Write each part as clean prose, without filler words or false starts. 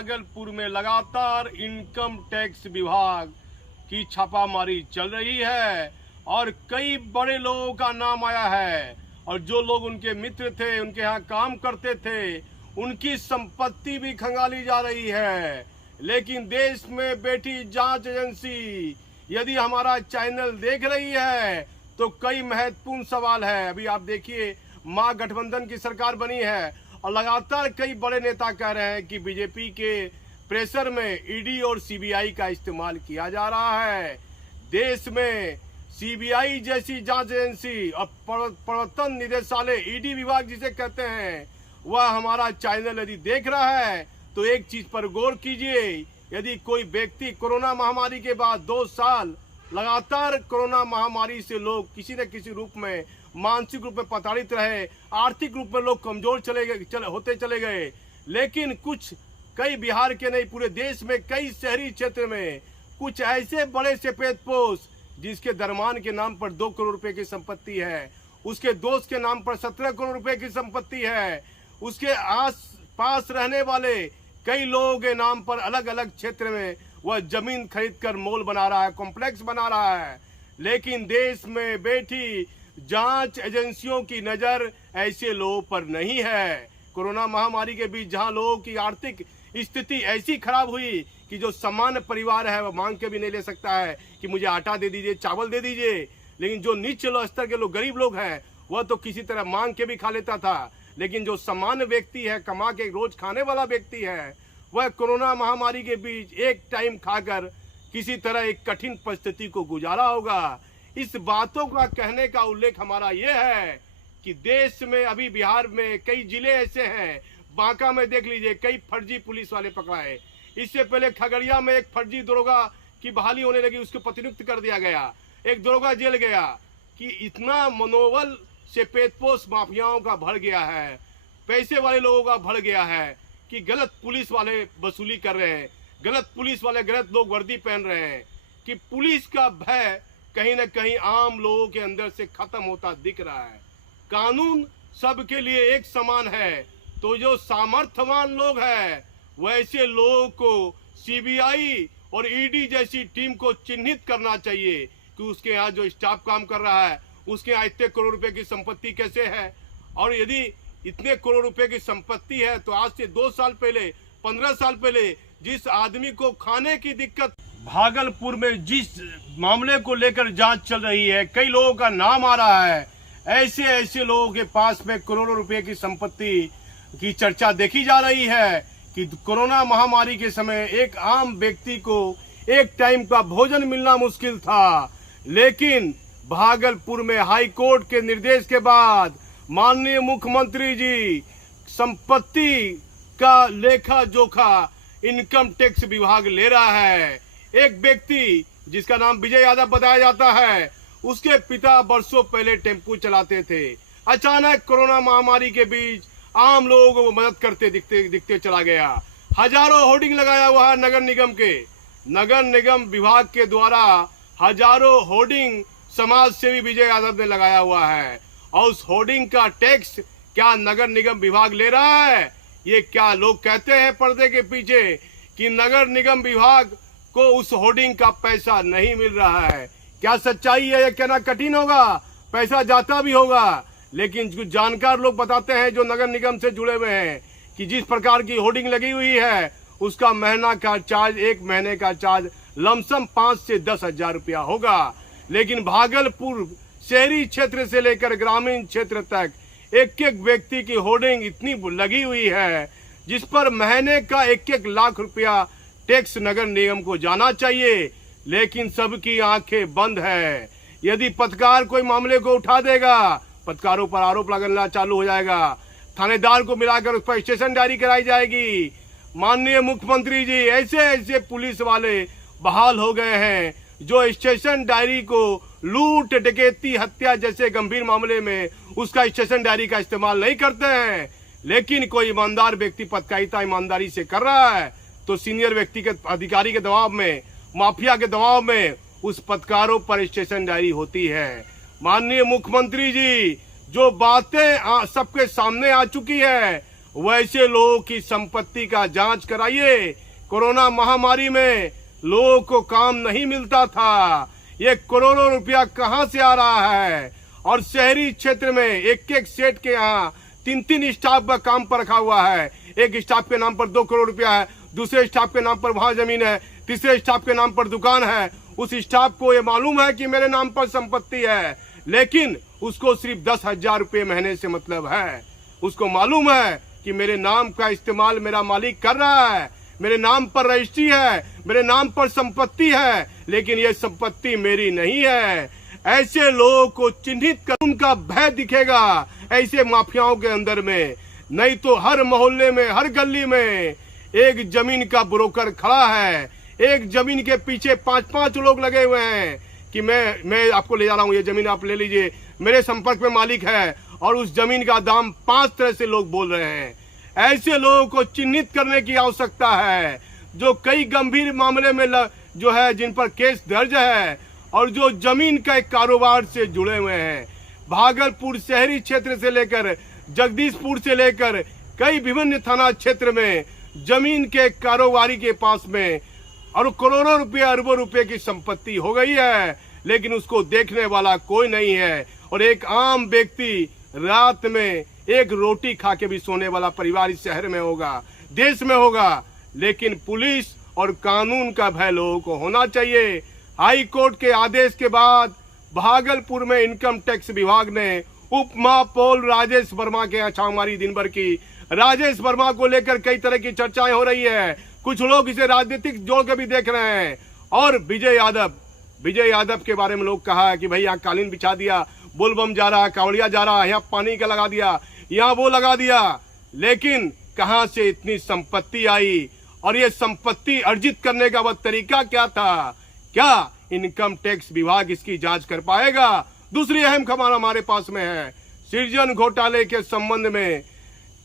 भागलपुर में लगातार income tax विभाग की छापामारी चल रही है और कई बड़े लोगों का नाम आया है और जो लोग उनके मित्र थे, उनके यहाँ काम करते थे, उनकी संपत्ति भी खंगाली जा रही है। लेकिन देश में बैठी जांच एजेंसी यदि हमारा चैनल देख रही है तो कई महत्वपूर्ण सवाल है। अभी आप देखिए, महागठबंधन की सरकार बनी है और लगातार कई बड़े नेता कह रहे हैं कि बीजेपी के प्रेशर में ईडी और सीबीआई का इस्तेमाल किया जा रहा है। देश में सीबीआई जैसी जांच एजेंसी और प्रवर्तन निदेशालय ईडी विभाग जिसे कहते हैं, वह हमारा चैनल यदि देख रहा है तो एक चीज पर गौर कीजिए। यदि कोई व्यक्ति कोरोना महामारी के बाद 2 साल लगातार कोरोना महामारी से लोग किसी न किसी रूप में मानसिक रूप में प्रताड़ित रहे, आर्थिक रूप में लोग कमजोर होते चले गए, लेकिन कुछ कई बिहार के नहीं पूरे देश में कई शहरी क्षेत्र में कुछ ऐसे बड़े सफेदपोश जिसके दरमान के नाम पर 2 करोड़ रुपए की संपत्ति है, उसके दोस्त के नाम पर 17 करोड़ रुपए की संपत्ति है, उसके आस पास रहने वाले कई लोगों के नाम पर अलग अलग क्षेत्र में वह जमीन खरीदकर मॉल बना रहा है, कॉम्प्लेक्स बना रहा है। लेकिन देश में बैठी जांच एजेंसियों की नजर ऐसे लोगों पर नहीं है। कोरोना महामारी के बीच जहां लोगों की आर्थिक स्थिति ऐसी खराब हुई कि जो सामान्य परिवार है वह मांग के भी नहीं ले सकता है कि मुझे आटा दे दीजिए, चावल दे दीजिए, लेकिन जो निचले स्तर के लोग, गरीब लोग हैं, वह तो किसी तरह मांग के भी खा लेता था। लेकिन जो सामान्य व्यक्ति है, कमा के रोज खाने वाला व्यक्ति है, वह कोरोना महामारी के बीच एक टाइम खाकर किसी तरह एक कठिन परिस्थिति को गुजारा होगा। इस बातों का कहने का उल्लेख हमारा यह है कि देश में अभी बिहार में कई जिले ऐसे हैं, बांका में देख लीजिए कई फर्जी पुलिस वाले पकड़ाए। इससे पहले खगड़िया में एक फर्जी दरोगा की बहाली होने लगी, उसको प्रतिनियुक्त कर दिया गया, एक दरोगा जेल गया। कि इतना मनोबल से पेटपोष माफियाओं का बढ़ गया है, पैसे वाले लोगों का बढ़ गया है कि गलत पुलिस वाले वसूली कर रहे हैं, गलत पुलिस वाले गलत लोग वर्दी पहन रहे हैं, कि पुलिस का भय कहीं न कहीं आम लोगों के अंदर से खत्म होता दिख रहा है। कानून सबके लिए एक समान है, तो जो सामर्थ्यवान लोग हैं वैसे लोगों को सीबीआई और ईडी जैसी टीम को चिन्हित करना चाहिए कि उसके यहाँ जो स्टाफ काम कर रहा है उसके यहाँ इतने करोड़ रुपए की संपत्ति कैसे है, और यदि इतने करोड़ रुपए की संपत्ति है तो आज से 2 साल पहले, 15 साल पहले जिस आदमी को खाने की दिक्कत, भागलपुर में जिस मामले को लेकर जांच चल रही है, कई लोगों का नाम आ रहा है, ऐसे ऐसे लोगों के पास में करोड़ों रुपए की संपत्ति की चर्चा देखी जा रही है कि कोरोना महामारी के समय एक आम व्यक्ति को एक टाइम का भोजन मिलना मुश्किल था। लेकिन भागलपुर में हाई कोर्ट के निर्देश के बाद माननीय मुख्यमंत्री जी संपत्ति का लेखा जोखा इनकम टैक्स विभाग ले रहा है। एक व्यक्ति जिसका नाम विजय यादव बताया जाता है, उसके पिता वर्षों पहले टेम्पू चलाते थे, अचानक कोरोना महामारी के बीच आम लोगों को मदद करते दिखते चला गया। हजारों होर्डिंग लगाया हुआ है नगर निगम के, नगर निगम विभाग के द्वारा हजारों होर्डिंग समाज सेवी विजय यादव ने लगाया हुआ है, और उस होर्डिंग का टैक्स क्या नगर निगम विभाग ले रहा है? ये क्या लोग कहते हैं पर्दे के पीछे कि नगर निगम विभाग को उस होर्डिंग का पैसा नहीं मिल रहा है? क्या सच्चाई है? ये कहना कठिन होगा, पैसा जाता भी होगा, लेकिन कुछ जानकार लोग बताते हैं जो नगर निगम से जुड़े हुए हैं कि जिस प्रकार की होर्डिंग लगी हुई है उसका महीना का चार्ज, एक महीने का चार्ज लमसम 5 से 10 हजार रुपया होगा। लेकिन भागलपुर शहरी क्षेत्र से लेकर ग्रामीण क्षेत्र तक एक एक व्यक्ति की होर्डिंग इतनी लगी हुई है जिस पर महीने का 1-1 लाख रुपया टैक्स नगर निगम को जाना चाहिए, लेकिन सबकी आंखें बंद है। यदि पत्रकार कोई मामले को उठा देगा, पत्रकारों पर आरोप लगाना चालू हो जाएगा, थानेदार को मिलाकर उस पर स्टेशन डायरी कराई जाएगी। माननीय मुख्यमंत्री जी, ऐसे ऐसे पुलिस वाले बहाल हो गए हैं जो स्टेशन डायरी को लूट, डकैती, हत्या जैसे गंभीर मामले में उसका स्टेशन डायरी का इस्तेमाल नहीं करते हैं। लेकिन कोई ईमानदार व्यक्ति पत्रकारिता ईमानदारी से कर रहा है तो सीनियर व्यक्ति के अधिकारी के दबाव में, माफिया के दबाव में उस पत्रकारों पर स्टेशन डायरी होती है। माननीय मुख्यमंत्री जी, जो बातें सबके सामने आ चुकी है, वैसे लोगों की संपत्ति का जांच कराइए। कोरोना महामारी में लोगों को काम नहीं मिलता था, ये करोड़ों रुपया कहां से आ रहा है। और शहरी क्षेत्र में एक एक सेठ के यहाँ 3-3 स्टाफ का काम पर रखा हुआ है। एक स्टाफ के नाम पर 2 करोड़ रुपया है, दूसरे स्टाफ के नाम पर वहां जमीन है, तीसरे स्टाफ के नाम पर दुकान है। उस स्टाफ को ये मालूम है कि मेरे नाम पर संपत्ति है, लेकिन उसको सिर्फ 10,000 रुपये महीने से मतलब है। उसको मालूम है कि मेरे नाम का इस्तेमाल मेरा मालिक कर रहा है, मेरे नाम पर रजिस्ट्री है, मेरे नाम पर संपत्ति है, लेकिन ये संपत्ति मेरी नहीं है। ऐसे लोगों को चिन्हित कर उनका भय दिखेगा ऐसे माफियाओं के अंदर में। नहीं तो हर मोहल्ले में, हर गली में एक जमीन का ब्रोकर खड़ा है, एक जमीन के पीछे 5-5 लोग लगे हुए हैं कि मैं आपको ले जा रहा हूँ, ये जमीन आप ले लीजिए, मेरे संपर्क में मालिक है, और उस जमीन का दाम 5 तरह से लोग बोल रहे हैं। ऐसे लोगों को चिन्हित करने की आवश्यकता है, जो कई गंभीर मामले में जो है जिन पर केस दर्ज है और जो जमीन के कारोबार से जुड़े हुए हैं। भागलपुर शहरी क्षेत्र से लेकर जगदीशपुर से लेकर कई विभिन्न थाना क्षेत्र में जमीन के कारोबारी के पास में और करोड़ों रुपए, अरबों रुपए की संपत्ति हो गई है, लेकिन उसको देखने वाला कोई नहीं है। और एक आम व्यक्ति रात में एक रोटी खा के भी सोने वाला परिवार इस शहर में होगा, देश में होगा, लेकिन पुलिस और कानून का भय लोगों को होना चाहिए। हाई कोर्ट के आदेश के बाद भागलपुर में इनकम टैक्स विभाग ने उप महापौर राजेश वर्मा के यहाँ छापेमारी दिन भर की। राजेश वर्मा को लेकर कई तरह की चर्चाएं हो रही है, कुछ लोग इसे राजनीतिक जोड़ के भी देख रहे हैं। और विजय यादव के बारे में लोग कहा है कि भाई यहाँ कालीन बिछा दिया, बोलबम जा रहा है, कावड़िया जा रहा है, यहाँ पानी का लगा दिया, यहाँ वो लगा दिया, लेकिन कहां से इतनी संपत्ति आई और ये संपत्ति अर्जित करने का वह तरीका क्या था? क्या इनकम टैक्स विभाग इसकी जांच कर पाएगा? दूसरी अहम खबर हमारे पास में है, सृजन घोटाले के संबंध में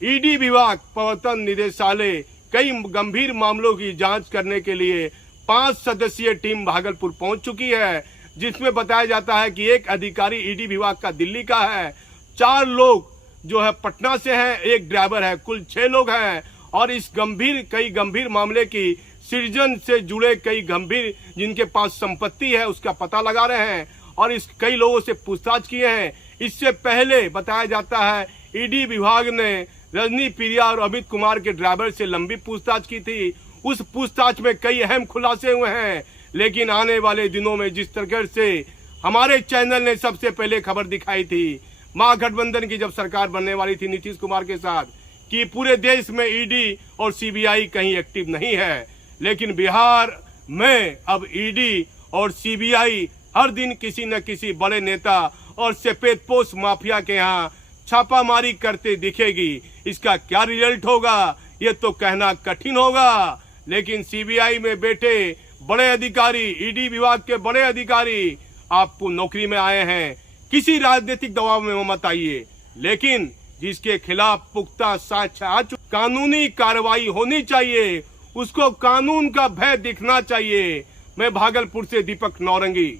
ईडी विभाग, प्रवर्तन निदेशालय कई गंभीर मामलों की जांच करने के लिए 5 सदस्यीय टीम भागलपुर पहुंच चुकी है, जिसमें बताया जाता है कि एक अधिकारी ईडी विभाग का दिल्ली का है, 4 लोग जो है पटना से हैं, एक ड्राइवर है, कुल 6 लोग हैं। और इस कई गंभीर मामले की सृजन से जुड़े कई गंभीर जिनके पास संपत्ति है उसका पता लगा रहे हैं और इस कई लोगों से पूछताछ किए हैं। इससे पहले बताया जाता है ईडी विभाग ने रजनी प्रिया और अमित कुमार के ड्राइवर से लंबी पूछताछ की थी। उस पूछताछ में कई अहम खुलासे हुए हैं, लेकिन आने वाले दिनों में जिस तरह से हमारे चैनल ने सबसे पहले खबर दिखाई थी महागठबंधन की जब सरकार बनने वाली थी नीतीश कुमार के साथ, कि पूरे देश में ईडी और सीबीआई कहीं एक्टिव नहीं है, लेकिन बिहार में अब ईडी और सीबीआई हर दिन किसी न किसी बड़े नेता और सफेदपोश माफिया के यहाँ छापामारी करते दिखेगी। इसका क्या रिजल्ट होगा ये तो कहना कठिन होगा, लेकिन सीबीआई में बैठे बड़े अधिकारी, ईडी विभाग के बड़े अधिकारी आपको नौकरी में आए हैं, किसी राजनीतिक दबाव में मत आइए, लेकिन जिसके खिलाफ पुख्ता साक्ष्य आ चुका, कानूनी कार्रवाई होनी चाहिए, उसको कानून का भय दिखना चाहिए। मैं भागलपुर से दीपक नौरंगी।